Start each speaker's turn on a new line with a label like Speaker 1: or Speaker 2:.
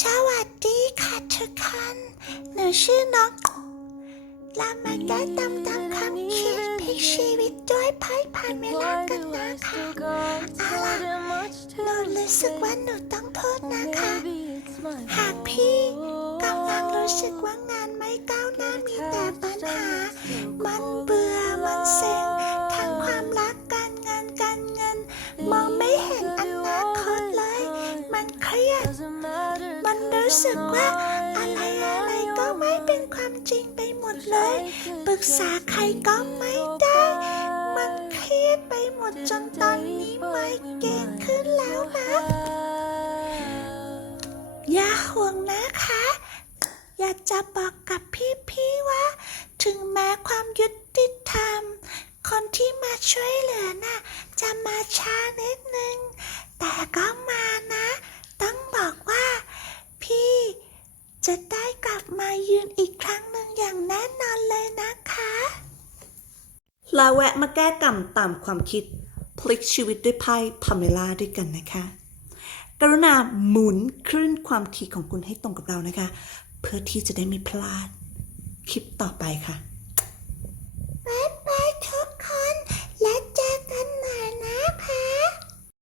Speaker 1: สวัสดีค่ะทุกคนหนูชื่อน้องเรามาแก้ตำตามคำคิดพลิกชีวิตด้วยไพ่ผ่านเวลากันนะคะเอาล่ะหนูรู้สึกว่าหนูต้องพูดนะคะ หากพี่กำลังรู้สึกว่างานไม่ก้าวหน้ามีแต่ปัญหามัน นรู้สึกว่าอะไรอะไรก็ไม่เป็นความจริงไปหมดเลย ปรึกษาใครก็ไม่ได้ มันเครียดไปหมดจนตอนนี้ไม่เกรนขึ้นแล้วนะอย่าห่วงนะคะ อยากจะบอกกับพี่ๆว่า ถึงแม้ความยุติธรรม คนที่มาช่วยเหลือน่ะ จะมาช้านิดนึง แต่ก็มานะ ต้องบอกว่า พี่ จะได้กลับมายืนอีกครั้งหนึ่งอย่างแน่นอนเลยนะคะ
Speaker 2: ลาแวะมาแก้กรรมตามความคิด พลิกชีวิตด้วยไพ่พาเมล่าด้วยกันนะคะ กรุณาหมุนคลื่นความถี่ของคุณให้ตรงกับเรานะคะ เพื่อที่จะได้ไม่พลาด คลิปต่อไปค่ะ